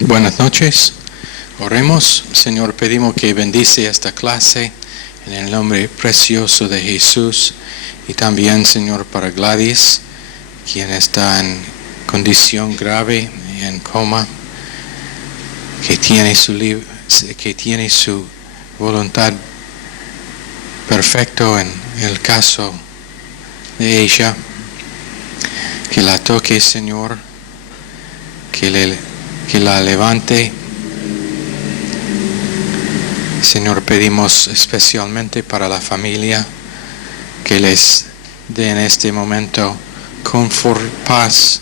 Buenas noches. Oremos. Señor, pedimos que bendice esta clase en el nombre precioso de Jesús. Y también, Señor, para Gladys, quien está en condición grave, en coma, que tiene su voluntad perfecto en el caso de ella. Que la toque, Señor, que la levante. Señor, pedimos especialmente para la familia que les dé en este momento confort, paz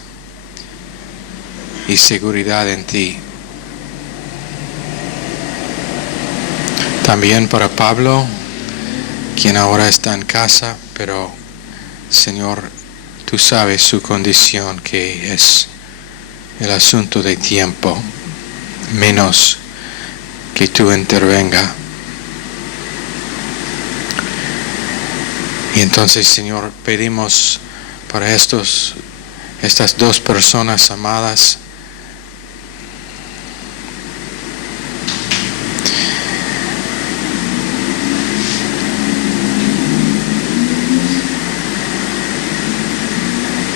y seguridad en ti. También para Pablo, quien ahora está en casa, pero Señor, tú sabes su condición, que es el asunto de tiempo, menos que tú intervenga. Y entonces, Señor, pedimos para estas dos personas amadas,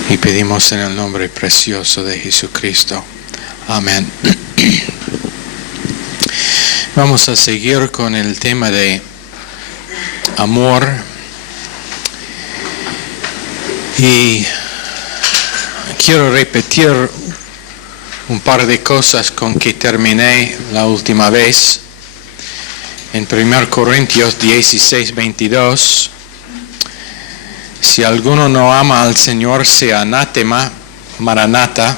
y pedimos en el nombre precioso de Jesucristo. Amén. Vamos a seguir con el tema de amor. Y quiero repetir un par de cosas con que terminé la última vez. En 1 Corintios 16, 22. Si alguno no ama al Señor, sea anátema, maranata.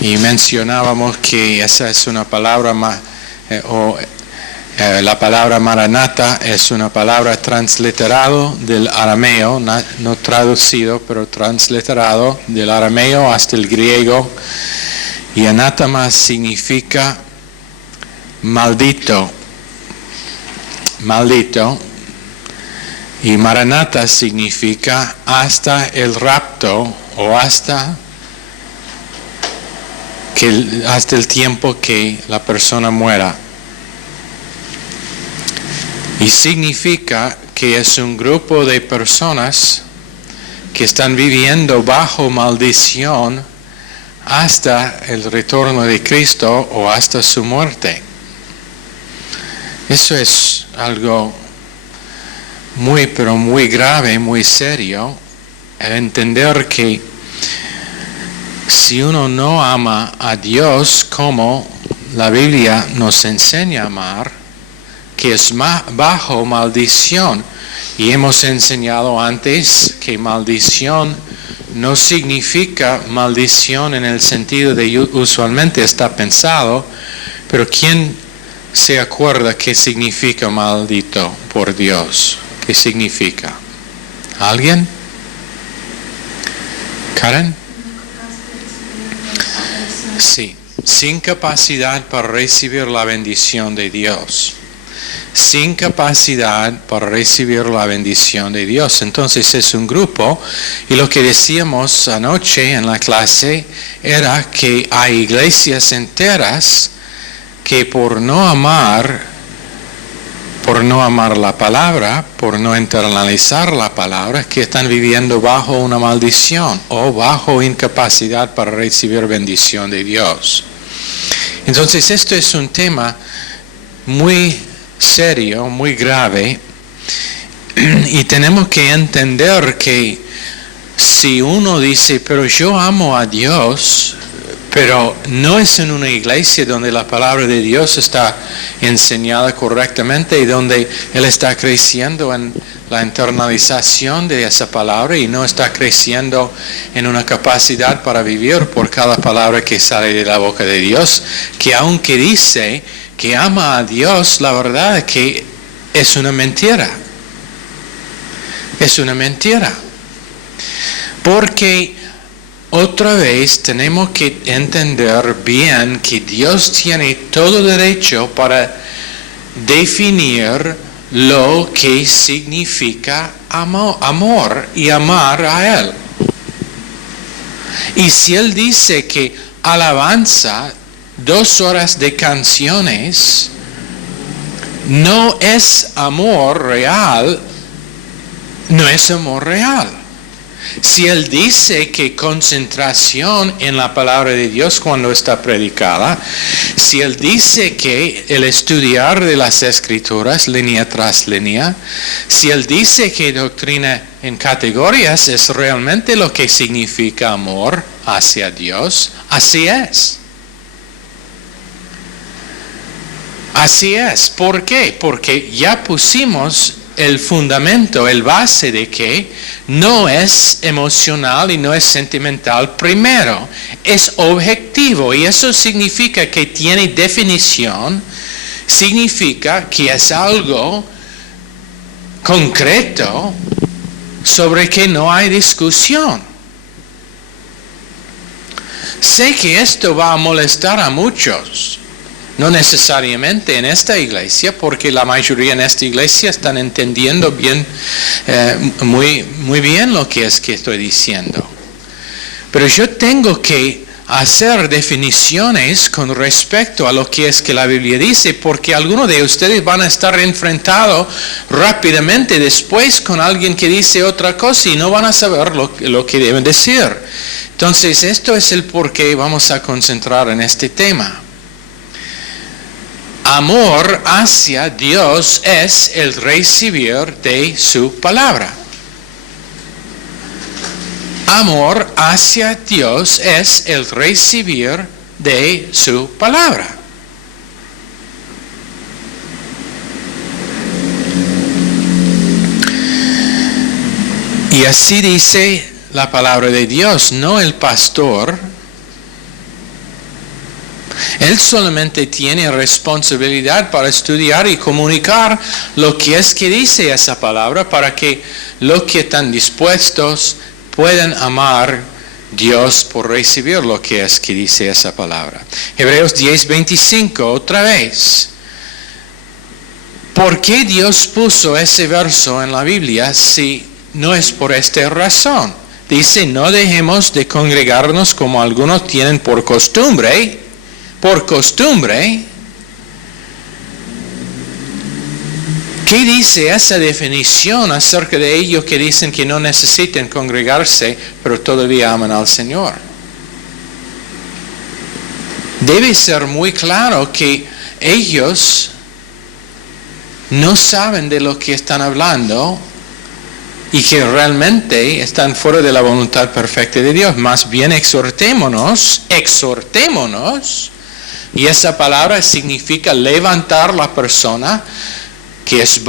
Y mencionábamos que esa es una palabra, la palabra maranata es una palabra transliterado del arameo, no traducido, pero transliterado del arameo hasta el griego. Y anátema significa maldito. Maldito. Y maranata significa hasta el rapto o hasta el tiempo que la persona muera. Y significa que es un grupo de personas que están viviendo bajo maldición hasta el retorno de Cristo o hasta su muerte. Eso es algo pero muy grave, muy serio, el entender que si uno no ama a Dios como la Biblia nos enseña a amar, que es bajo maldición. Y hemos enseñado antes que maldición no significa maldición en el sentido de usualmente está pensado, pero ¿quién se acuerda qué significa maldito por Dios? ¿Qué significa? ¿Alguien? ¿Karen? Sí, sin capacidad para recibir la bendición de Dios. Sin capacidad para recibir la bendición de Dios. Entonces es un grupo, y lo que decíamos anoche en la clase era que hay iglesias enteras que por no amar la palabra, por no internalizar la palabra, que están viviendo bajo una maldición o bajo incapacidad para recibir bendición de Dios. Entonces esto es un tema muy serio, muy grave, y tenemos que entender que si uno dice, pero yo amo a Dios, pero no es en una iglesia donde la palabra de Dios está enseñada correctamente y donde Él está creciendo en la internalización de esa palabra y no está creciendo en una capacidad para vivir por cada palabra que sale de la boca de Dios, que aunque dice que ama a Dios, la verdad es que es una mentira. Es una mentira. Porque otra vez tenemos que entender bien que Dios tiene todo derecho para definir lo que significa amor y amar a Él. Y si Él dice que alabanza, 2 horas de canciones, no es amor real, no es amor real. Si Él dice que concentración en la palabra de Dios cuando está predicada, si Él dice que el estudiar de las Escrituras línea tras línea, si Él dice que doctrina en categorías es realmente lo que significa amor hacia Dios, así es. Así es. ¿Por qué? Porque ya pusimos el fundamento, el base de que no es emocional y no es sentimental primero, es objetivo, y eso significa que tiene definición, significa que es algo concreto sobre que no hay discusión. Sé que esto va a molestar a muchos. No necesariamente en esta iglesia, porque la mayoría en esta iglesia están entendiendo bien, muy bien lo que es que estoy diciendo. Pero yo tengo que hacer definiciones con respecto a lo que es que la Biblia dice, porque algunos de ustedes van a estar enfrentados rápidamente después con alguien que dice otra cosa y no van a saber lo que deben decir. Entonces, esto es el por qué vamos a concentrar en este tema. Amor hacia Dios es el recibir de su palabra. Amor hacia Dios es el recibir de su palabra. Y así dice la palabra de Dios, no el pastor. Él solamente tiene responsabilidad para estudiar y comunicar lo que es que dice esa palabra para que los que están dispuestos puedan amar Dios por recibir lo que es que dice esa palabra. Hebreos 10:25, otra vez. ¿Por qué Dios puso ese verso en la Biblia si no es por esta razón? Dice, no dejemos de congregarnos como algunos tienen por costumbre. Por costumbre. ¿Qué dice esa definición acerca de ellos que dicen que no necesitan congregarse, pero todavía aman al Señor? Debe ser muy claro que ellos no saben de lo que están hablando y que realmente están fuera de la voluntad perfecta de Dios. Más bien exhortémonos, y esa palabra significa levantar la persona que es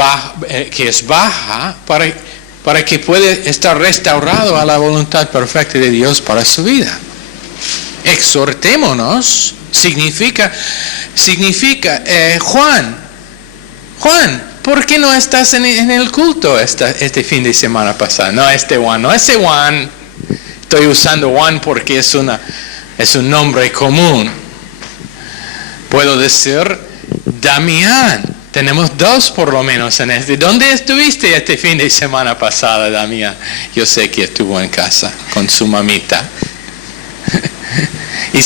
baja para que pueda estar restaurado a la voluntad perfecta de Dios para su vida. Exhortémonos significa Juan, ¿por qué no estás en el culto este fin de semana pasado? No ese Juan. Estoy usando Juan porque es un nombre común. Puedo decir Damián. Tenemos 2 por lo menos en este. ¿Dónde estuviste este fin de semana pasada, Damián? Yo sé que estuvo en casa con su mamita. Y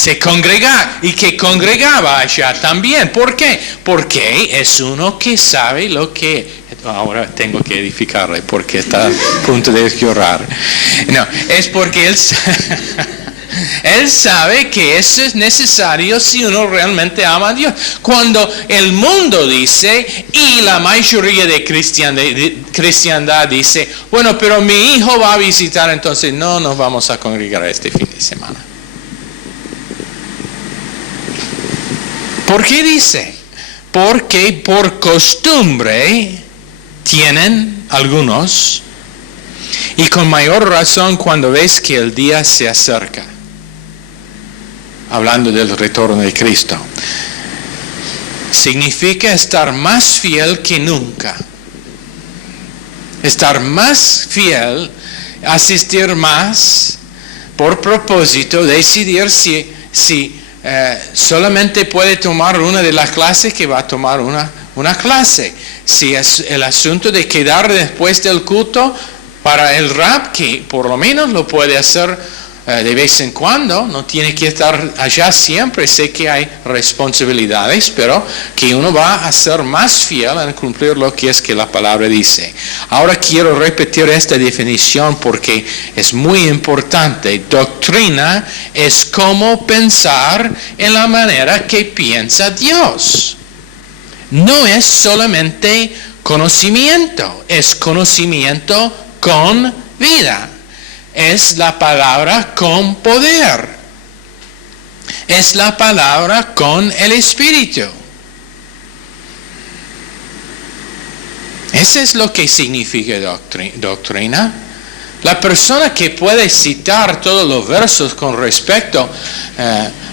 congregaba allá también. ¿Por qué? Porque es uno que sabe lo que... Ahora tengo que edificarle porque está a punto de llorar. No, es porque él sabe que eso es necesario si uno realmente ama a Dios. Cuando el mundo dice, y la mayoría de cristiandad dice, bueno, pero mi hijo va a visitar, entonces no nos vamos a congregar este fin de semana. ¿Por qué dice? Porque por costumbre tienen algunos, y con mayor razón cuando ves que el día se acerca. Hablando del retorno de Cristo. Significa estar más fiel que nunca. Estar más fiel, asistir más, por propósito, decidir si solamente puede tomar una de las clases que va a tomar una clase. Si es el asunto de quedar después del culto para el rap, que por lo menos lo puede hacer de vez en cuando, no tiene que estar allá siempre. Sé que hay responsabilidades, pero que uno va a ser más fiel en cumplir lo que es que la palabra dice. Ahora quiero repetir esta definición porque es muy importante. Doctrina es cómo pensar en la manera que piensa Dios. No es solamente conocimiento, es conocimiento con vida. Es la palabra con poder. Es la palabra con el Espíritu. Eso es lo que significa doctrina. La persona que puede citar todos los versos con respecto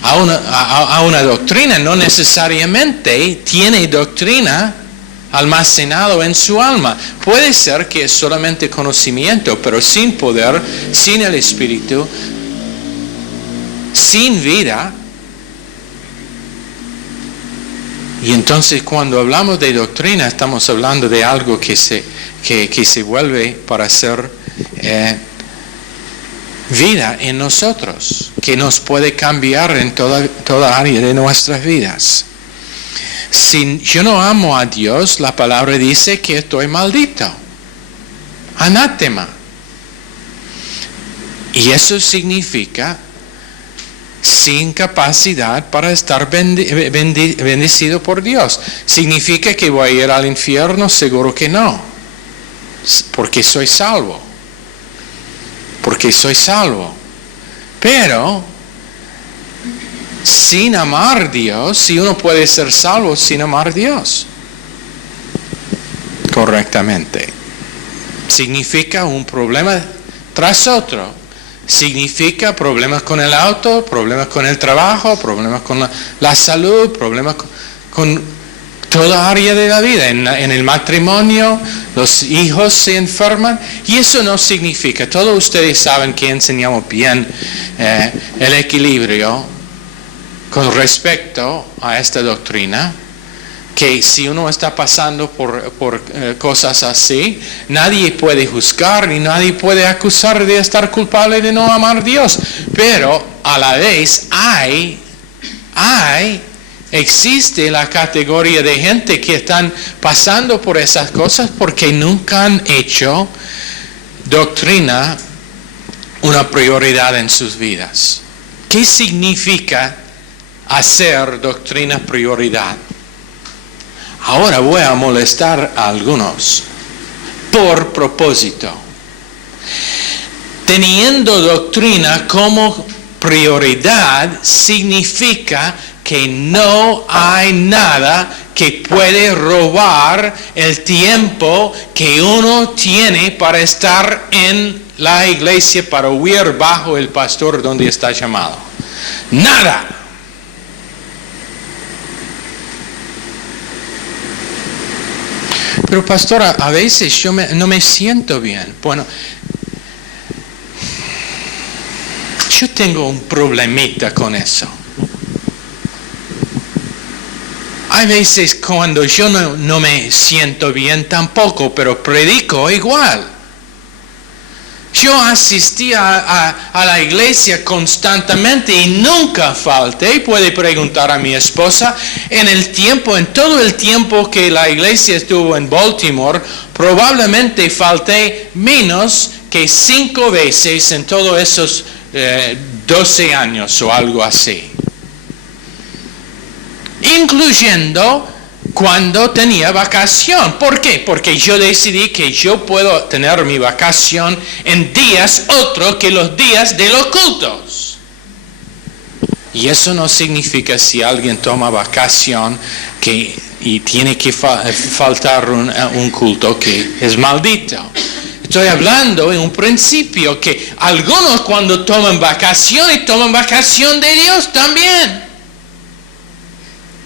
a una doctrina no necesariamente tiene doctrina almacenado en su alma. Puede ser que es solamente conocimiento, pero sin poder, sin el Espíritu, sin vida. Y entonces cuando hablamos de doctrina estamos hablando de algo que se vuelve para ser vida en nosotros, que nos puede cambiar en toda área de nuestras vidas. Si yo no amo a Dios, la palabra dice que estoy maldito. Anátema. Y eso significa sin capacidad para estar bendecido por Dios. ¿Significa que voy a ir al infierno? Seguro que no. Porque soy salvo. Pero sin amar a Dios, si uno puede ser salvo sin amar a Dios correctamente, significa un problema tras otro. Significa problemas con el auto, problemas con el trabajo, problemas con la salud, problemas con toda área de la vida. En el matrimonio, los hijos se enferman. Y eso no significa, todos ustedes saben que enseñamos bien el equilibrio con respecto a esta doctrina, que si uno está pasando por cosas así, nadie puede juzgar ni nadie puede acusar de estar culpable de no amar a Dios. Pero a la vez existe la categoría de gente que están pasando por esas cosas porque nunca han hecho doctrina una prioridad en sus vidas. ¿Qué significa hacer doctrina prioridad? Ahora voy a molestar a algunos por propósito. Teniendo doctrina como prioridad significa que no hay nada que puede robar el tiempo que uno tiene para estar en la iglesia, para huir bajo el pastor donde está llamado. Nada. Pero pastor, a veces yo no me siento bien. Bueno, yo tengo un problemita con eso. Hay veces cuando yo no me siento bien tampoco, pero predico igual. Yo asistí a la iglesia constantemente y nunca falté. Puede preguntar a mi esposa, en todo el tiempo que la iglesia estuvo en Baltimore, probablemente falté menos que 5 veces en todos esos 12 años o algo así. Incluyendo cuando tenía vacación. ¿Por qué? Porque yo decidí que yo puedo tener mi vacación en días otros que los días de los cultos. Y eso no significa si alguien toma vacación y tiene que faltar un culto que es maldito. Estoy hablando en un principio que algunos cuando toman vacación de Dios también.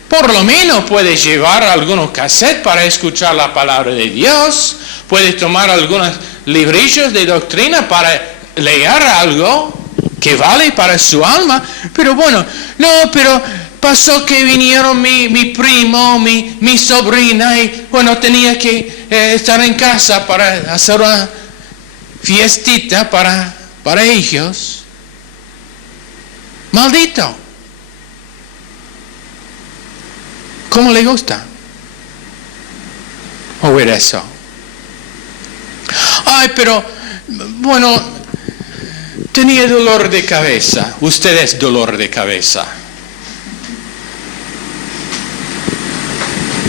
Por lo menos puedes llevar algunos cassettes para escuchar la palabra de Dios. Puedes tomar algunos librillos de doctrina para leer algo que vale para su alma. Pero bueno, pero pasó que vinieron mi primo, mi sobrina y bueno, tenía que estar en casa para hacer una fiestita para ellos. Maldito. ¿Cómo le gusta oír eso? Ay, pero, bueno, tenía dolor de cabeza. Usted es dolor de cabeza.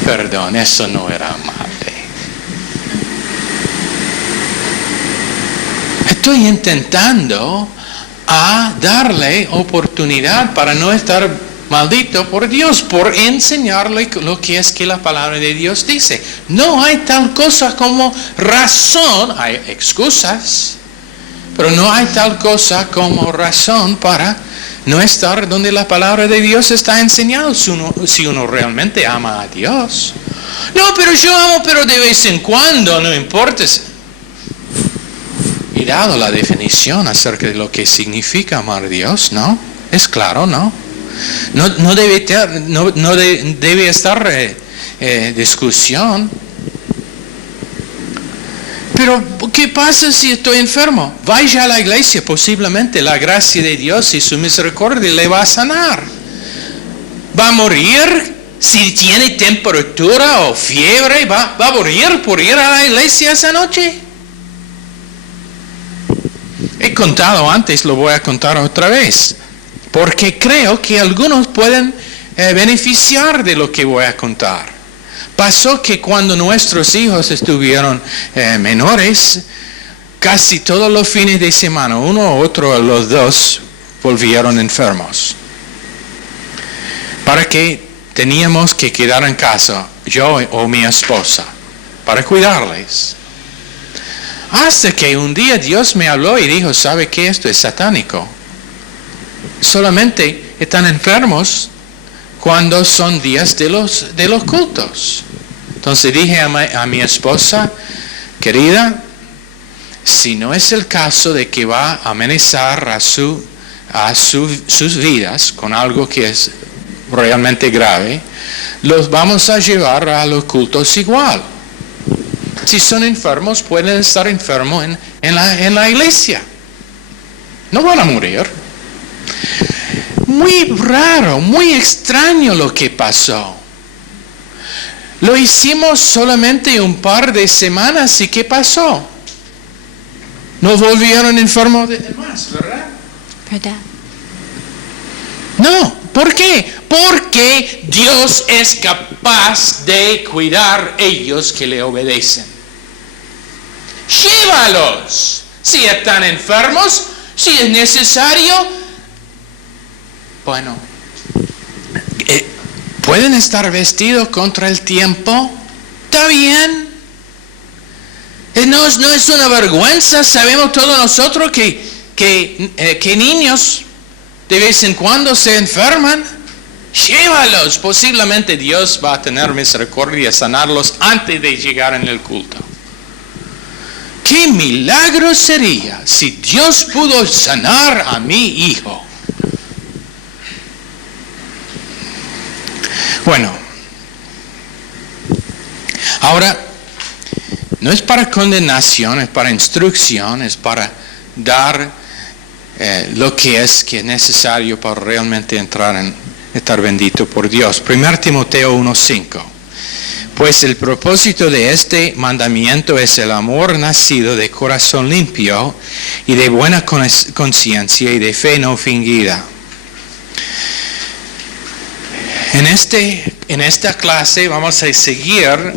Perdón, eso no era amable. Estoy intentando a darle oportunidad para no estar maldito por Dios, por enseñarle lo que es que la palabra de Dios dice. No hay tal cosa como razón, hay excusas, pero no hay tal cosa como razón para no estar donde la palabra de Dios está enseñada si uno realmente ama a Dios. No, pero yo amo, pero de vez en cuando, no importa. He dado la definición acerca de lo que significa amar a Dios, ¿no? Es claro, ¿no? No debe estar discusión. Pero, ¿qué pasa si estoy enfermo? Vaya a la iglesia, posiblemente la gracia de Dios y su misericordia le va a sanar. ¿Va a morir si tiene temperatura o fiebre? ¿Va a morir por ir a la iglesia esa noche? He contado antes, lo voy a contar otra vez, porque creo que algunos pueden beneficiar de lo que voy a contar. Pasó que cuando nuestros hijos estuvieron menores, casi todos los fines de semana, uno u otro, los dos, volvieron enfermos. Para que teníamos que quedar en casa, yo o mi esposa, para cuidarles. Hasta que un día Dios me habló y dijo, ¿sabe qué? Esto es satánico. Solamente están enfermos cuando son días de los cultos. Entonces dije a mi esposa, querida, si no es el caso de que va a amenazar sus vidas con algo que es realmente grave, los vamos a llevar a los cultos igual. Si son enfermos, pueden estar enfermos en la iglesia. No van a morir. Muy raro, muy extraño lo que pasó. Lo hicimos solamente un par de semanas y ¿qué pasó? No volvieron enfermos de más, ¿verdad? ¿Verdad? No, ¿por qué? Porque Dios es capaz de cuidar a ellos que le obedecen. Llévalos si están enfermos, si es necesario. Bueno, ¿pueden estar vestidos contra el tiempo? ¿Está bien? No es una vergüenza. Sabemos todos nosotros que niños de vez en cuando se enferman. Llévalos. Posiblemente Dios va a tener misericordia y sanarlos antes de llegar en el culto. ¿Qué milagro sería si Dios pudo sanar a mi hijo? Bueno, ahora, no es para condenación, es para instrucción, es para dar lo que es necesario para realmente estar bendito por Dios. 1 Timoteo 1:5. Pues el propósito de este mandamiento es el amor nacido de corazón limpio y de buena conciencia y de fe no fingida. En esta clase vamos a seguir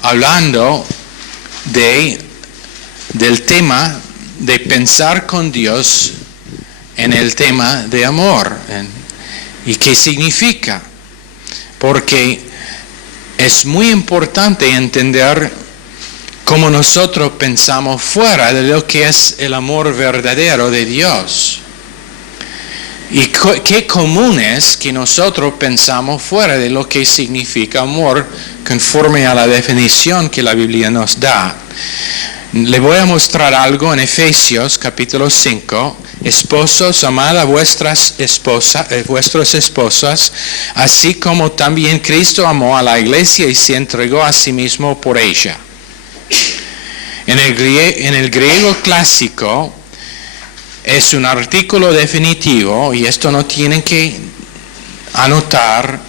hablando del tema de pensar con Dios en el tema de amor y qué significa. Porque es muy importante entender cómo nosotros pensamos fuera de lo que es el amor verdadero de Dios. Y qué común es que nosotros pensamos fuera de lo que significa amor conforme a la definición que la Biblia nos da. Le voy a mostrar algo en Efesios capítulo 5. Esposos, amad a vuestras esposas, así como también Cristo amó a la iglesia y se entregó a sí mismo por ella. En el griego clásico, es un artículo definitivo, y esto no tienen que anotar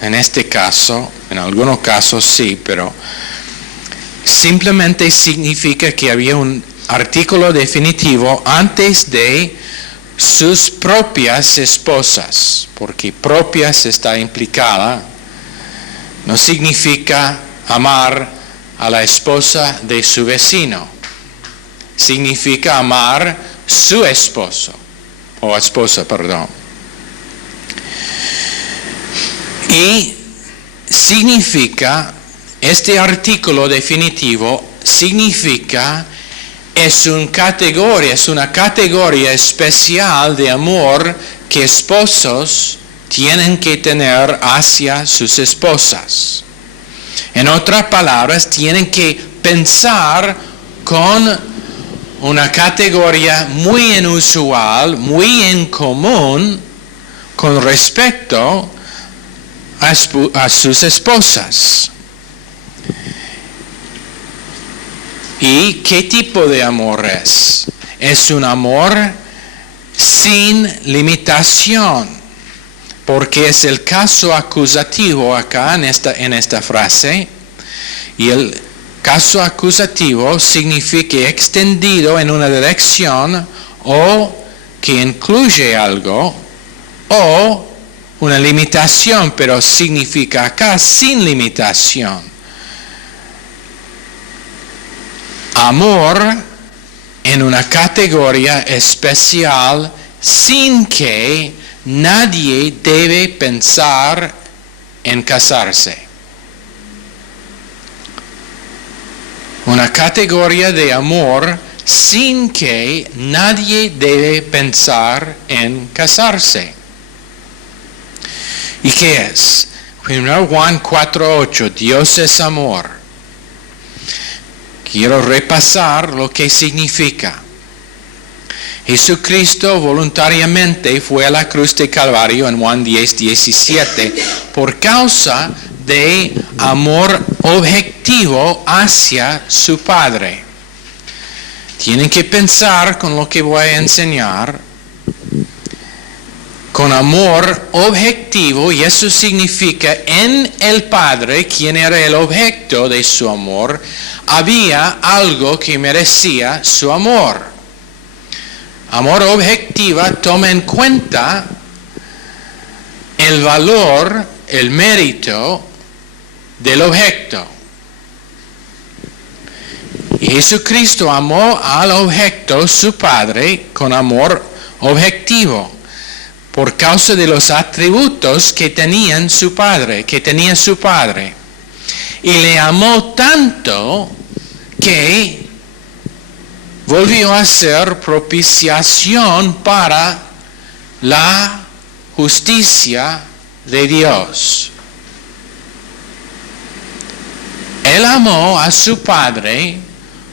en este caso, en algunos casos sí, pero simplemente significa que había un artículo definitivo antes de sus propias esposas, porque propias está implicada, no significa amar a la esposa de su vecino, significa amar su esposo, o esposa, perdón. Y significa, este artículo definitivo significa, es una categoría especial de amor que esposos tienen que tener hacia sus esposas. En otras palabras, tienen que pensar con una categoría muy inusual, muy en común con respecto a sus esposas. ¿Y qué tipo de amor es? Es un amor sin limitación, porque es el caso acusativo acá en esta frase, y el caso acusativo significa extendido en una dirección o que incluye algo, o una limitación, pero significa acá sin limitación. Amor en una categoría especial sin que nadie debe pensar en casarse. Una categoría de amor sin que nadie debe pensar en casarse. ¿Y qué es? 1 Juan 4:8, Dios es amor. Quiero repasar lo que significa. Jesucristo voluntariamente fue a la cruz de Calvario en Juan 10:17 por causa de amor objetivo hacia su Padre. Tienen que pensar con lo que voy a enseñar. Con amor objetivo, y eso significa en el Padre, quien era el objeto de su amor, había algo que merecía su amor. Amor objetiva toma en cuenta el valor, el mérito del objeto. Y Jesucristo amó al objeto, su Padre, con amor objetivo, por causa de los atributos que tenía su Padre. Y le amó tanto que volvió a ser propiciación para la justicia de Dios. Él amó a su Padre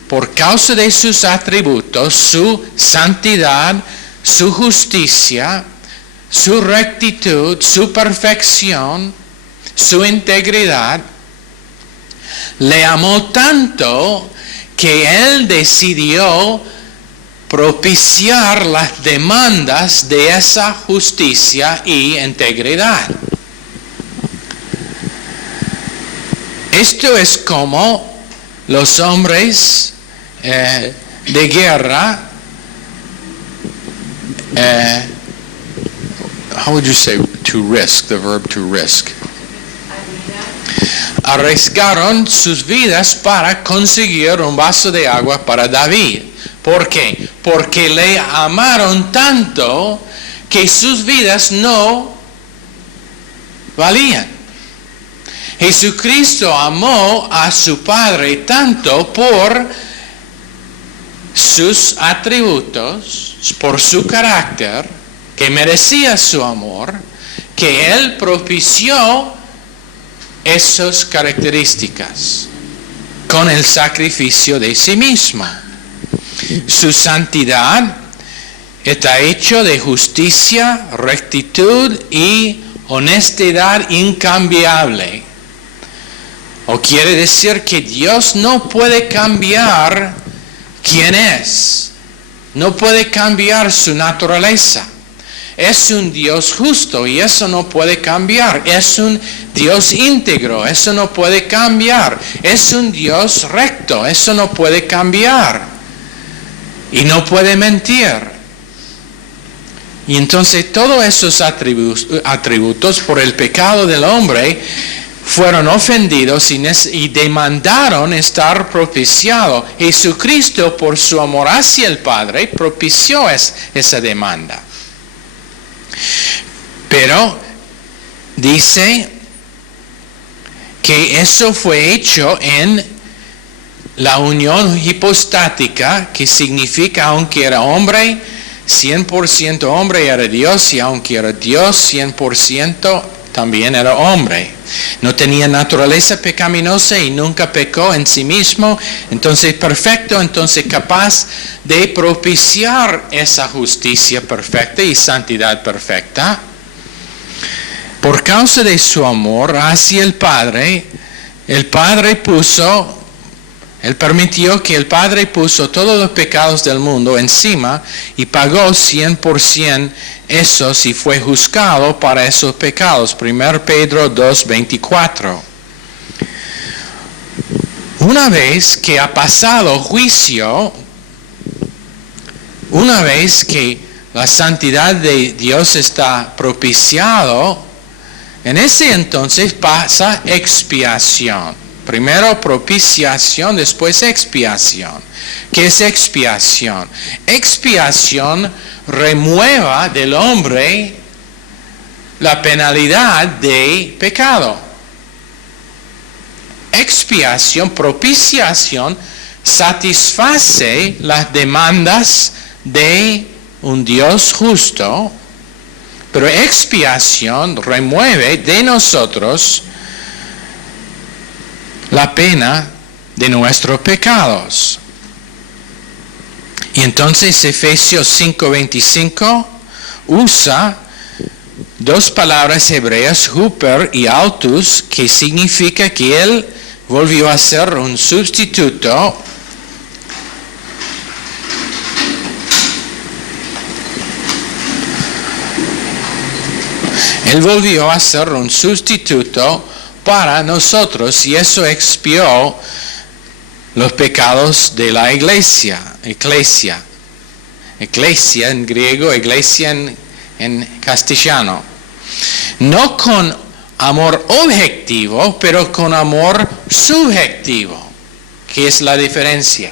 por causa de sus atributos, su santidad, su justicia, su rectitud, su perfección, su integridad. Le amó tanto que Él decidió propiciar las demandas de esa justicia y integridad. Esto es como los hombres de guerra, how would you say to risk, the verb to risk? Arriesgaron sus vidas para conseguir un vaso de agua para David. ¿Por qué? Porque le amaron tanto que sus vidas no valían. Jesucristo amó a su Padre tanto por sus atributos, por su carácter, que merecía su amor, que Él propició esas características con el sacrificio de sí mismo. Su santidad está hecho de justicia, rectitud y honestidad incambiable. O quiere decir que Dios no puede cambiar quién es. No puede cambiar su naturaleza. Es un Dios justo y eso no puede cambiar. Es un Dios íntegro, eso no puede cambiar. Es un Dios recto, eso no puede cambiar. Y no puede mentir. Y entonces todos esos atributos por el pecado del hombre fueron ofendidos y demandaron estar propiciados. Jesucristo, por su amor hacia el Padre, propició esa demanda. Pero dice que eso fue hecho en la unión hipostática, que significa, aunque era hombre, 100% hombre era Dios, y aunque era Dios 100%, también era hombre. No tenía naturaleza pecaminosa y nunca pecó en sí mismo. Entonces perfecto, entonces capaz de propiciar esa justicia perfecta y santidad perfecta. Por causa de su amor hacia el Padre permitió que el Padre puso todos los pecados del mundo encima y pagó 100% esos y fue juzgado para esos pecados. 1 Pedro 2:24. Una vez que ha pasado juicio, una vez que la santidad de Dios está propiciado, en ese entonces pasa expiación. Primero propiciación, después expiación. ¿Qué es expiación? Expiación remueva del hombre la penalidad de pecado. Expiación, propiciación, satisface las demandas de un Dios justo, pero expiación remueve de nosotros la pena de nuestros pecados. Y entonces Efesios 5:25 usa dos palabras hebreas, huper y autos, que significa que Él volvió a ser un sustituto para nosotros, y eso expió los pecados de la iglesia en griego, iglesia en castellano. No con amor objetivo, pero con amor subjetivo. ¿Qué es la diferencia?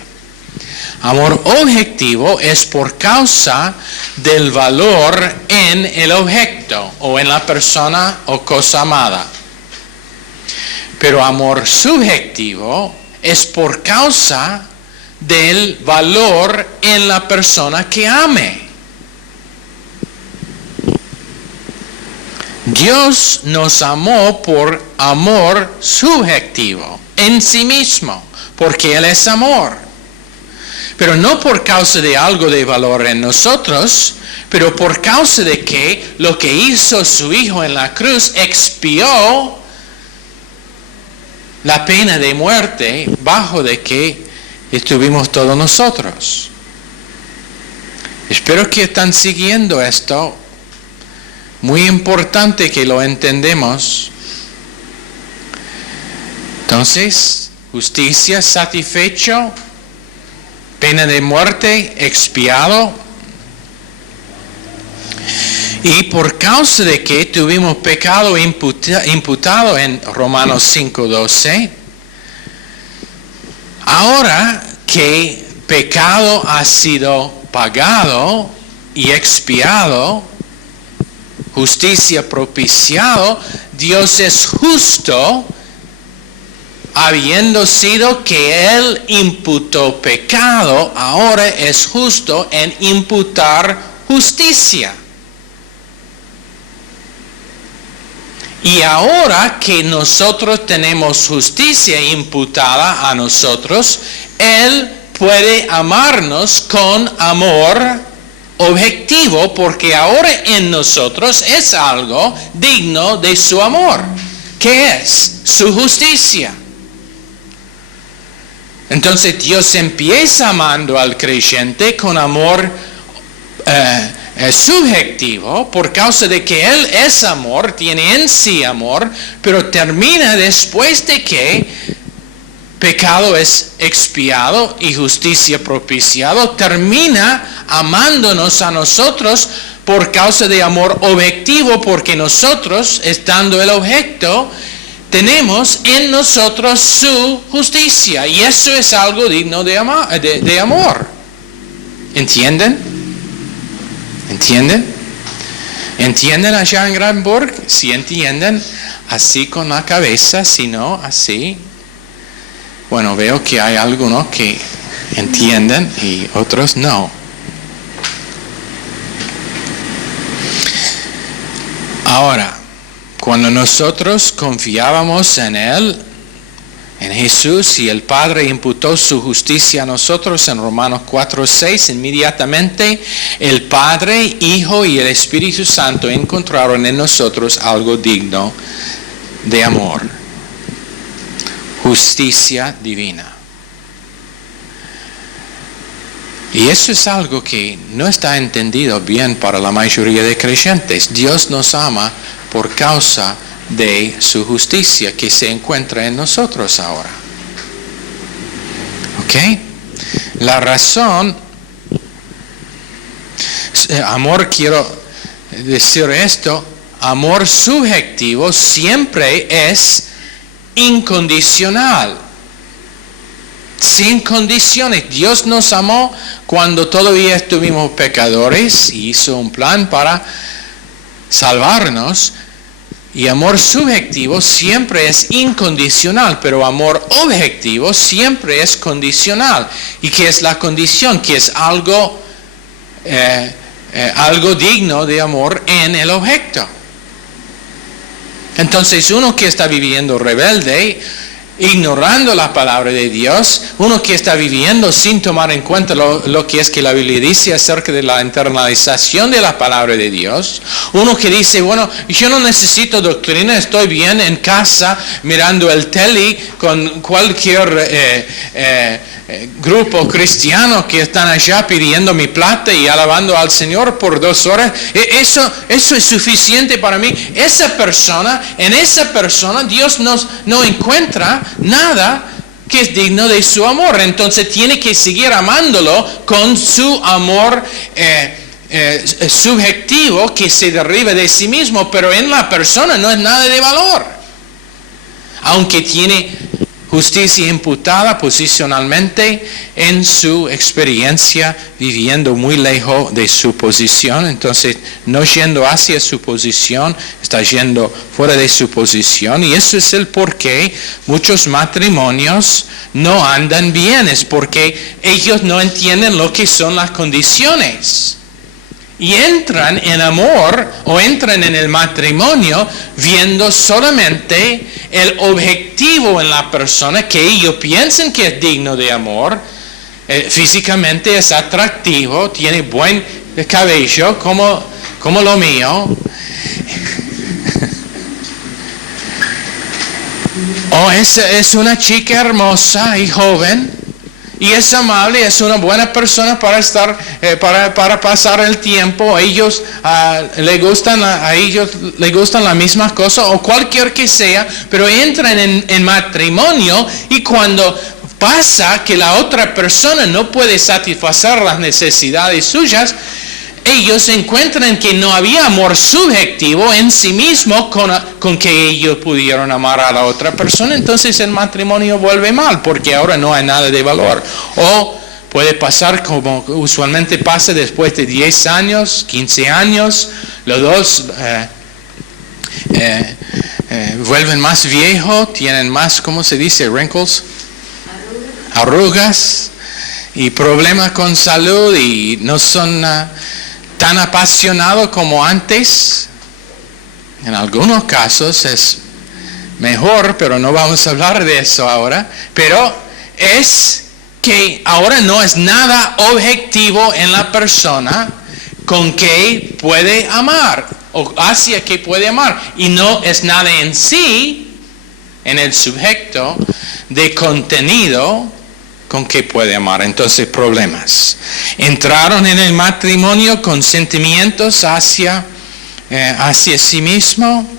Amor objetivo es por causa del valor en el objeto o en la persona o cosa amada. Pero amor subjetivo es por causa del valor en la persona que ame. Dios nos amó por amor subjetivo en sí mismo, porque Él es amor. Pero no por causa de algo de valor en nosotros, pero por causa de que lo que hizo su Hijo en la cruz expió la pena de muerte bajo de que estuvimos todos nosotros. Espero que están siguiendo esto. Muy importante que lo entendemos. Entonces, justicia satisfecho, pena de muerte expiado. Y por causa de que tuvimos pecado imputado en Romanos 5:12, ahora que pecado ha sido pagado y expiado, justicia propiciado, Dios es justo, habiendo sido que Él imputó pecado, ahora es justo en imputar justicia. Y ahora que nosotros tenemos justicia imputada a nosotros, Él puede amarnos con amor objetivo, porque ahora en nosotros es algo digno de su amor, que es su justicia. Entonces Dios empieza amando al creyente con amor subjetivo, por causa de que Él es amor, tiene en sí amor, pero termina después de que pecado es expiado y justicia propiciado, termina amándonos a nosotros por causa de amor objetivo, porque nosotros, estando el objeto, tenemos en nosotros su justicia, y eso es algo digno de amor. ¿Entienden? ¿Entienden? ¿Entienden allá en Granburg? Si entienden, así con la cabeza, si no, así. Bueno, veo que hay algunos que entienden y otros no. Ahora, cuando nosotros confiábamos en Él, en Jesús, y el Padre imputó su justicia a nosotros en Romanos 4:6, inmediatamente el Padre, Hijo y el Espíritu Santo encontraron en nosotros algo digno de amor. Justicia divina. Y eso es algo que no está entendido bien para la mayoría de creyentes. Dios nos ama por causa de su justicia que se encuentra en nosotros ahora. ¿Ok? La razón, amor, quiero decir esto, amor subjetivo siempre es incondicional. Sin condiciones. Dios nos amó cuando todavía estuvimos pecadores y hizo un plan para salvarnos. Y amor subjetivo siempre es incondicional, pero amor objetivo siempre es condicional. ¿Y qué es la condición? Que es algo digno de amor en el objeto. Entonces uno que está viviendo rebelde, ignorando la palabra de Dios, uno que está viviendo sin tomar en cuenta lo que es que la Biblia dice acerca de la internalización de la palabra de Dios, uno que dice, bueno, yo no necesito doctrina, estoy bien en casa mirando el tele con cualquier grupo cristiano que están allá pidiendo mi plata y alabando al Señor por 2 horas, eso es suficiente para mí. En esa persona Dios no encuentra nada que es digno de su amor. Entonces tiene que seguir amándolo con su amor subjetivo que se deriva de sí mismo, pero en la persona no es nada de valor. Aunque tiene justicia imputada posicionalmente en su experiencia, viviendo muy lejos de su posición, entonces no yendo hacia su posición, está yendo fuera de su posición, y eso es el porqué muchos matrimonios no andan bien, es porque ellos no entienden lo que son las condiciones. Y entran en amor o entran en el matrimonio viendo solamente el objetivo en la persona, que ellos piensan que es digno de amor, físicamente es atractivo, tiene buen cabello como lo mío, o es una chica hermosa y joven, y es amable, es una buena persona para estar, para pasar el tiempo. A ellos les gustan las mismas cosas o cualquier que sea, pero entran en matrimonio, y cuando pasa que la otra persona no puede satisfacer las necesidades suyas, ellos encuentran que no había amor subjetivo en sí mismo con que ellos pudieron amar a la otra persona. Entonces el matrimonio vuelve mal, porque ahora no hay nada de valor. O puede pasar como usualmente pasa después de 10 años, 15 años, los dos vuelven más viejos, tienen más, ¿cómo se dice? Wrinkles, arrugas y problemas con salud, y no son tan apasionado como antes. En algunos casos es mejor, pero no vamos a hablar de eso ahora. Pero es que ahora no es nada objetivo en la persona con que puede amar o hacia que puede amar, y no es nada en sí, en el sujeto, de contenido ¿con qué puede amar? Entonces, problemas. Entraron en el matrimonio con sentimientos hacia sí mismo.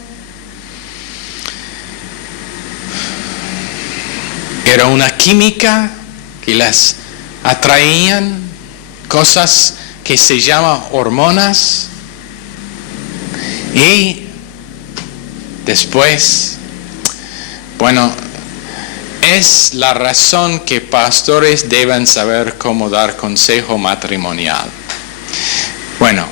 Era una química que las atraían, cosas que se llaman hormonas. Y después, bueno, es la razón que pastores deben saber cómo dar consejo matrimonial. Bueno,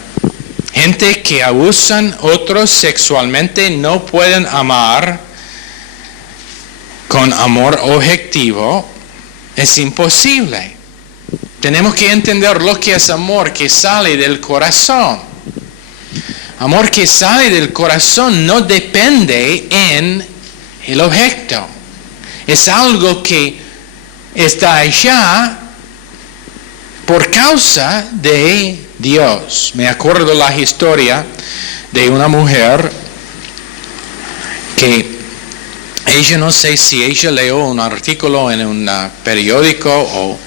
gente que abusan otros sexualmente no pueden amar con amor objetivo. Es imposible. Tenemos que entender lo que es amor que sale del corazón. Amor que sale del corazón no depende en el objeto. Es algo que está allá por causa de Dios. Me acuerdo la historia de una mujer que ella, no sé si ella leyó un artículo en un periódico o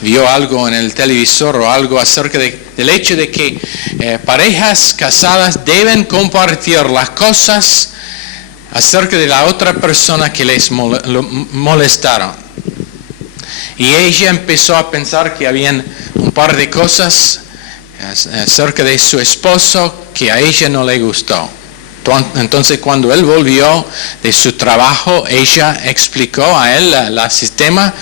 vio algo en el televisor o algo acerca del hecho de que parejas casadas deben compartir las cosas acerca de la otra persona que les molestaron. Y ella empezó a pensar que habían un par de cosas acerca de su esposo que a ella no le gustó. Entonces, cuando él volvió de su trabajo, ella explicó a él, al sistema,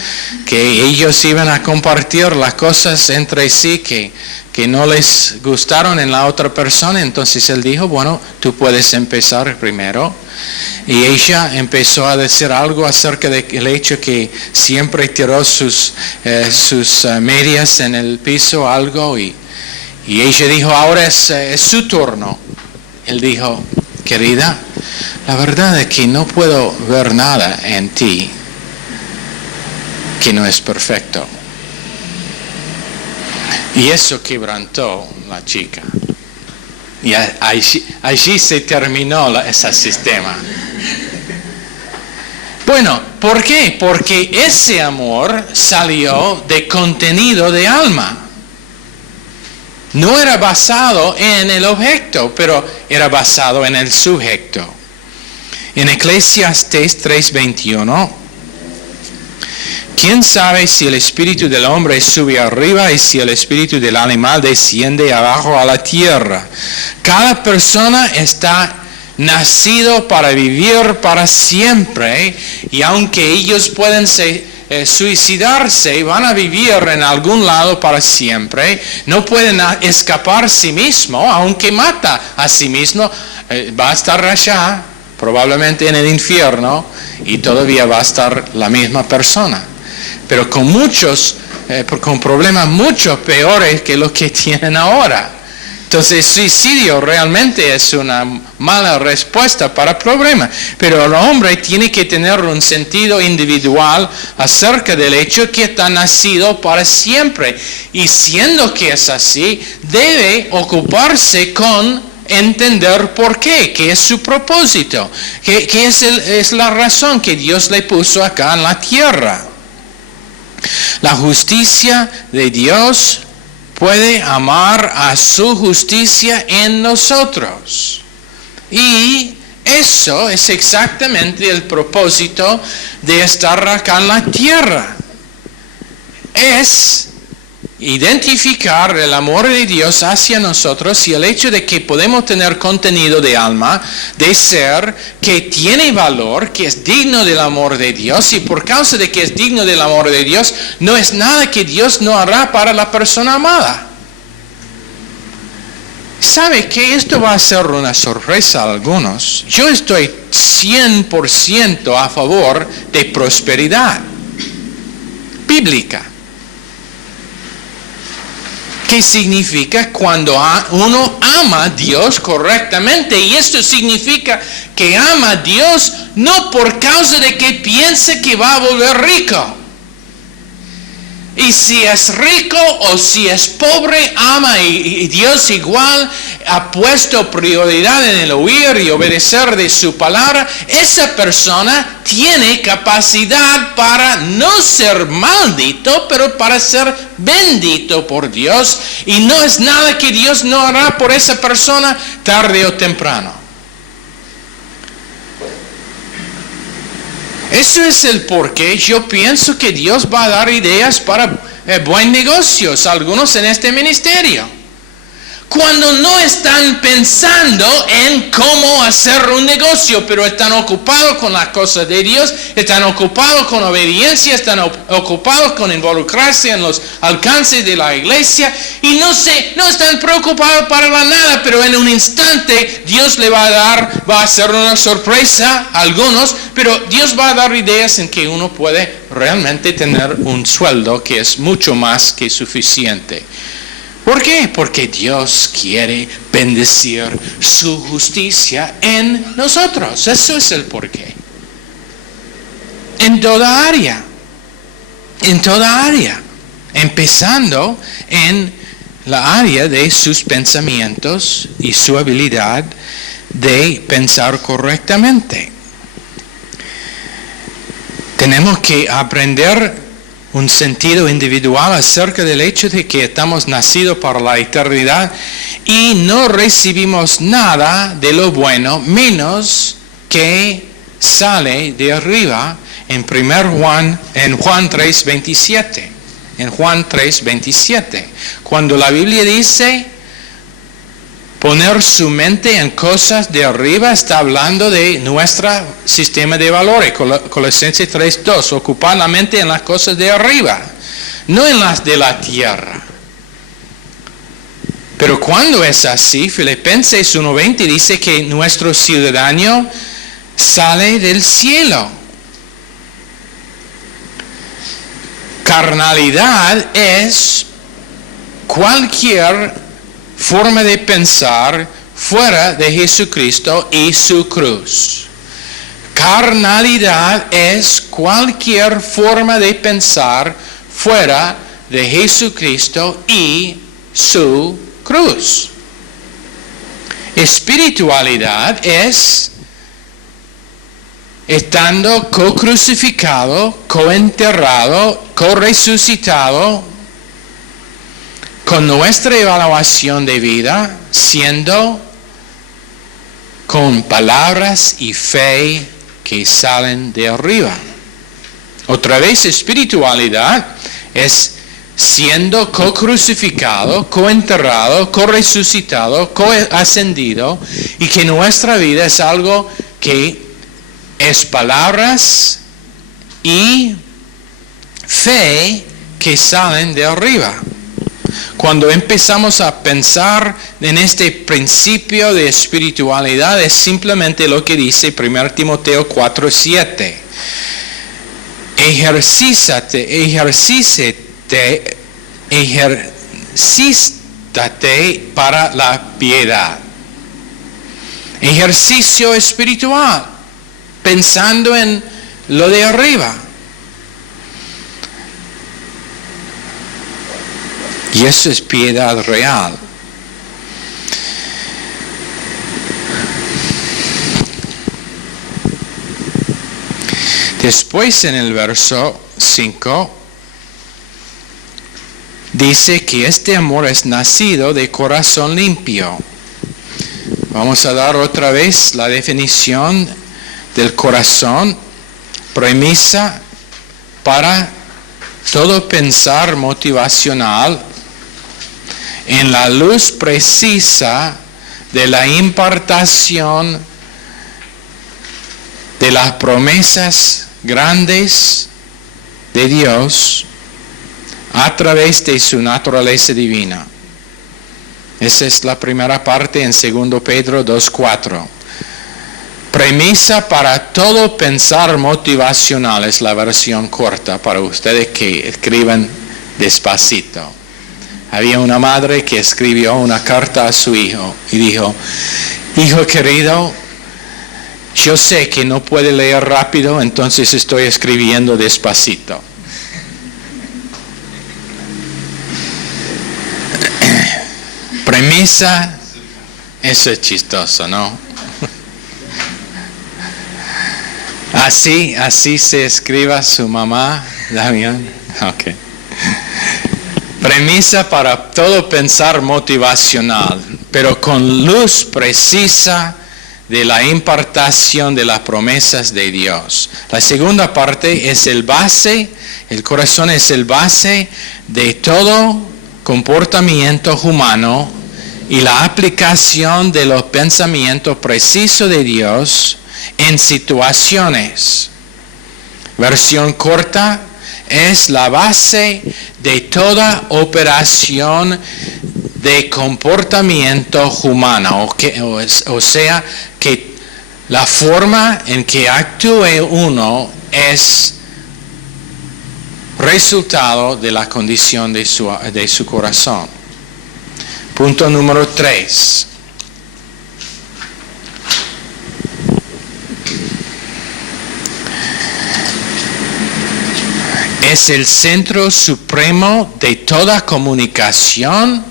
que ellos iban a compartir las cosas entre sí que no les gustaron en la otra persona. Entonces él dijo, bueno, tú puedes empezar primero. Y ella empezó a decir algo acerca del hecho que siempre tiró sus medias en el piso, algo, y ella dijo, ahora es su turno. Él dijo, querida, la verdad es que no puedo ver nada en ti que no es perfecto. Y eso quebrantó la chica. Y allí se terminó ese sistema. Bueno, ¿por qué? Porque ese amor salió de contenido de alma. No era basado en el objeto, pero era basado en el sujeto. En Eclesiastés 3:21, ¿quién sabe si el espíritu del hombre sube arriba y si el espíritu del animal desciende abajo a la tierra? Cada persona está nacido para vivir para siempre, y aunque ellos pueden suicidarse, van a vivir en algún lado para siempre. No pueden escapar a sí mismo, aunque mata a sí mismo, va a estar allá, probablemente en el infierno, y todavía va a estar la misma persona. Pero con problemas mucho peores que los que tienen ahora. Entonces, suicidio realmente es una mala respuesta para el problema. Pero el hombre tiene que tener un sentido individual acerca del hecho que está nacido para siempre. Y siendo que es así, debe ocuparse con entender por qué, qué es su propósito, qué es la razón que Dios le puso acá en la tierra. La justicia de Dios puede amar a su justicia en nosotros. Y eso es exactamente el propósito de estar acá en la tierra. Es identificar el amor de Dios hacia nosotros y el hecho de que podemos tener contenido de alma, de ser, que tiene valor, que es digno del amor de Dios, y por causa de que es digno del amor de Dios, no es nada que Dios no hará para la persona amada. ¿Sabe que esto va a ser una sorpresa a algunos? Yo estoy 100% a favor de prosperidad bíblica. ¿Qué significa cuando uno ama a Dios correctamente? Y esto significa que ama a Dios no por causa de que piense que va a volver rico. Y si es rico o si es pobre, ama a Dios igual. ha puesto prioridad en el oír y obedecer de su palabra, esa persona tiene capacidad para no ser maldito, pero para ser bendito por Dios. Y no es nada que Dios no hará por esa persona tarde o temprano. Eso es el porqué yo pienso que Dios va a dar ideas para buen negocios, algunos en este ministerio. Cuando no están pensando en cómo hacer un negocio, pero están ocupados con las cosas de Dios, están ocupados con obediencia, están ocupados con involucrarse en los alcances de la iglesia y no están preocupados para nada, pero en un instante Dios le va a hacer una sorpresa a algunos, pero Dios va a dar ideas en que uno puede realmente tener un sueldo que es mucho más que suficiente. ¿Por qué? Porque Dios quiere bendecir su justicia en nosotros. Eso es el porqué. En toda área. En toda área. Empezando en la área de sus pensamientos y su habilidad de pensar correctamente. Tenemos que aprender un sentido individual acerca del hecho de que estamos nacidos para la eternidad y no recibimos nada de lo bueno menos que sale de arriba en Juan 3:27. En Juan 3:27, cuando la Biblia dice poner su mente en cosas de arriba, está hablando de nuestro sistema de valores. Colosenses 3:2, ocupar la mente en las cosas de arriba, no en las de la tierra. Pero cuando es así, Filipenses 1:20 dice que nuestro ciudadano sale del cielo. Carnalidad es cualquier forma de pensar fuera de Jesucristo y su cruz. Carnalidad es cualquier forma de pensar fuera de Jesucristo y su cruz. Espiritualidad es estando co-crucificado, co-enterrado, co-resucitado, con nuestra evaluación de vida, siendo con palabras y fe que salen de arriba. Otra vez, espiritualidad es siendo co-crucificado, co-enterrado, co-resucitado, co-ascendido, y que nuestra vida es algo que es palabras y fe que salen de arriba. Cuando empezamos a pensar en este principio de espiritualidad, es simplemente lo que dice 1 Timoteo 4:7. Ejercítate para la piedad. Ejercicio espiritual, pensando en lo de arriba. Y eso es piedad real. Después en el verso 5 dice que este amor es nacido de corazón limpio. Vamos a dar otra vez la definición del corazón, premisa para todo pensar motivacional en la luz precisa de la impartación de las promesas grandes de Dios a través de su naturaleza divina. Esa es la primera parte en 2 Pedro 2:4. Premisa para todo pensar motivacional es la versión corta para ustedes que escriben despacito. Había una madre que escribió una carta a su hijo y dijo: hijo querido, yo sé que no puede leer rápido, entonces estoy escribiendo despacito. Premisa Eso es chistoso, ¿no? Así se escriba su mamá, Damián. Ok. Premisa para todo pensar motivacional, pero con luz precisa de la impartación de las promesas de Dios. La segunda parte es el corazón es el base de todo comportamiento humano y la aplicación de los pensamientos precisos de Dios en situaciones. Versión corta, es la base de toda operación de comportamiento humano, o sea, que la forma en que actúe uno es resultado de la condición de su corazón. Punto número 3. Es el centro supremo de toda comunicación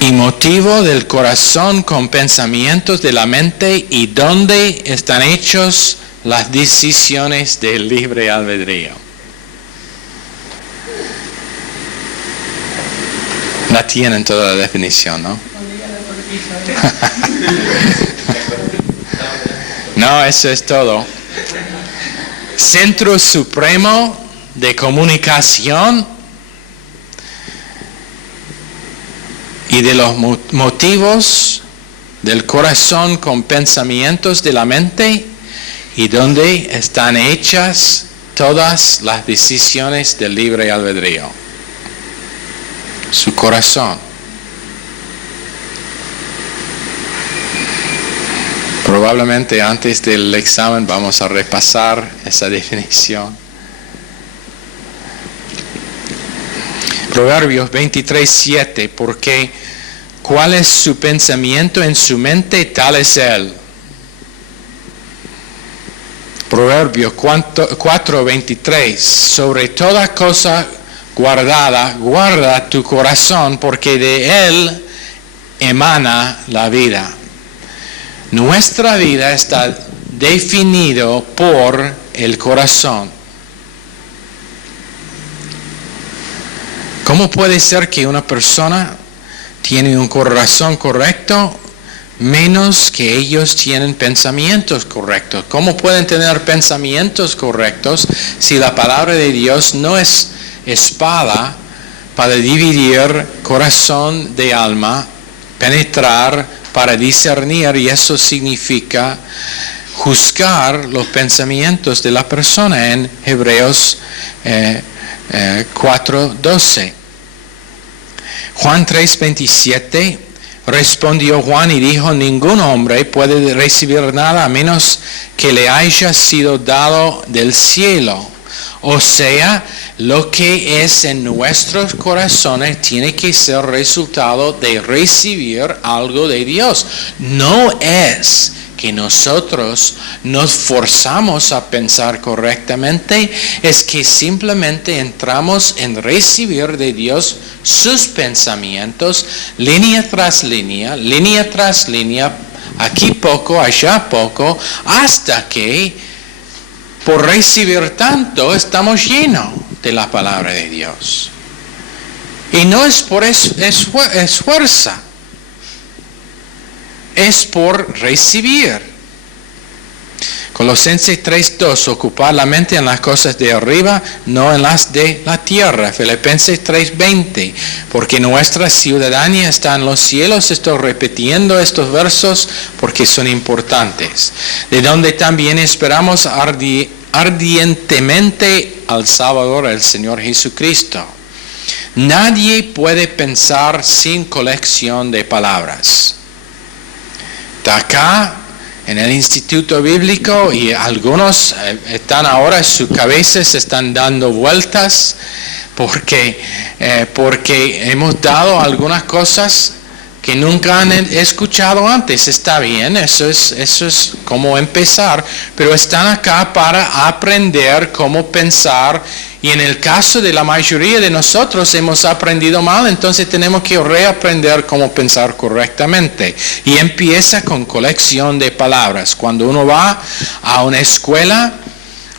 y motivo del corazón con pensamientos de la mente y donde están hechos las decisiones del libre albedrío. La tienen toda la definición, ¿no? No, eso es todo. Centro supremo de comunicación y de los motivos del corazón con pensamientos de la mente y donde están hechas todas las decisiones del libre albedrío. Su corazón. Probablemente antes del examen vamos a repasar esa definición. Proverbios 23:7, porque ¿cuál es su pensamiento en su mente? Tal es él. Proverbios 4:23, sobre toda cosa guardada, guarda tu corazón, porque de él emana la vida. Nuestra vida está definido por el corazón. ¿Cómo puede ser que una persona tiene un corazón correcto menos que ellos tienen pensamientos correctos? ¿Cómo pueden tener pensamientos correctos si la palabra de Dios no es espada para dividir corazón de alma, penetrar para discernir, y eso significa juzgar los pensamientos de la persona en Hebreos 4:12. Juan 3:27, respondió Juan y dijo, ningún hombre puede recibir nada a menos que le haya sido dado del cielo. O sea, lo que es en nuestros corazones tiene que ser resultado de recibir algo de Dios. No es que nosotros nos forzamos a pensar correctamente, es que simplemente entramos en recibir de Dios sus pensamientos, línea tras línea, aquí poco, allá poco, hasta que por recibir tanto estamos llenos de la palabra de Dios. Y no es por esfuerzo, es por recibir. Colosenses 3:2, ocupar la mente en las cosas de arriba, no en las de la tierra. Filipenses 3:20, porque nuestra ciudadanía está en los cielos. Estoy repitiendo estos versos porque son importantes. De donde también esperamos ardientemente al Salvador, el Señor Jesucristo. Nadie puede pensar sin colección de palabras. Está acá en el Instituto Bíblico y algunos están ahora, sus cabezas están dando vueltas porque hemos dado algunas cosas que nunca han escuchado antes. Está bien, eso es como empezar, pero están acá para aprender cómo pensar Y en el caso de la mayoría de nosotros hemos aprendido mal, entonces tenemos que reaprender cómo pensar correctamente. Y empieza con colección de palabras. Cuando uno va a una escuela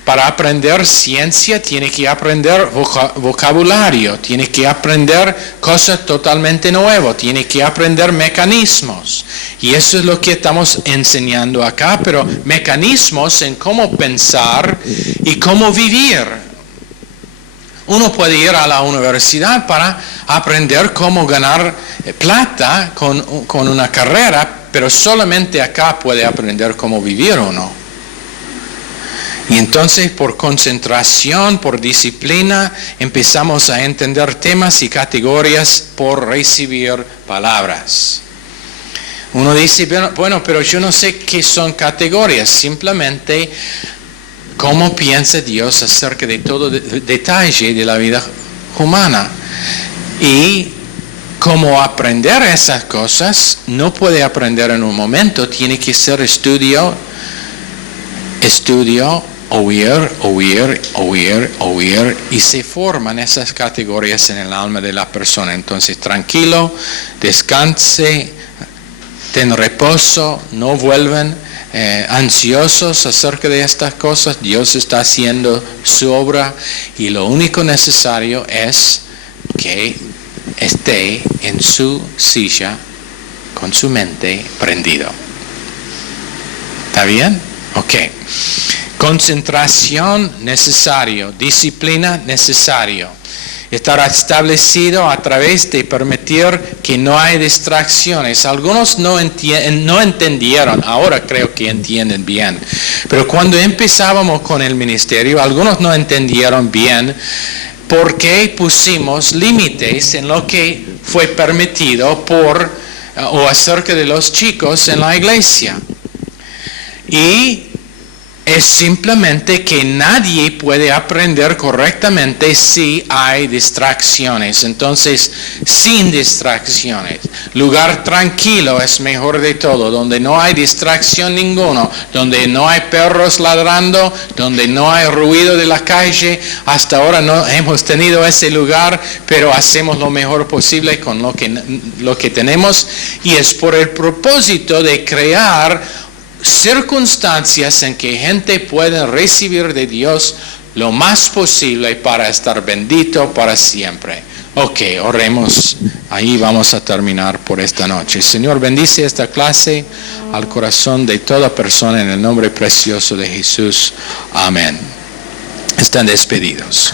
para aprender ciencia, tiene que aprender vocabulario, tiene que aprender cosas totalmente nuevas, tiene que aprender mecanismos. Y eso es lo que estamos enseñando acá, pero mecanismos en cómo pensar y cómo vivir. Uno puede ir a la universidad para aprender cómo ganar plata con una carrera, pero solamente acá puede aprender cómo vivir uno. Y entonces por concentración, por disciplina, empezamos a entender temas y categorías por recibir palabras. Uno dice, bueno, pero yo no sé qué son categorías, simplemente cómo piensa Dios acerca de todo detalle de la vida humana. Y cómo aprender esas cosas, no puede aprender en un momento, tiene que ser estudio, oír, y se forman esas categorías en el alma de la persona. Entonces, tranquilo, descanse, ten reposo, no vuelvan ansiosos acerca de estas cosas. Dios está haciendo su obra y lo único necesario es que esté en su silla con su mente prendido. ¿Está bien? Ok. Concentración necesario, disciplina necesario. Estar establecido a través de permitir que no hay distracciones. Algunos no entendieron, ahora creo que entienden bien. Pero cuando empezábamos con el ministerio, algunos no entendieron bien por qué pusimos límites en lo que fue permitido o acerca de los chicos en la iglesia. Y es simplemente que nadie puede aprender correctamente si hay distracciones. Entonces, sin distracciones. Lugar tranquilo es mejor de todo, donde no hay distracción ninguno, donde no hay perros ladrando, donde no hay ruido de la calle. Hasta ahora no hemos tenido ese lugar, pero hacemos lo mejor posible con lo que tenemos. Y es por el propósito de crear circunstancias en que gente pueda recibir de Dios lo más posible para estar bendito para siempre. Ok, oremos. Ahí vamos a terminar por esta noche. Señor, bendice esta clase al corazón de toda persona en el nombre precioso de Jesús. Amén. Están despedidos.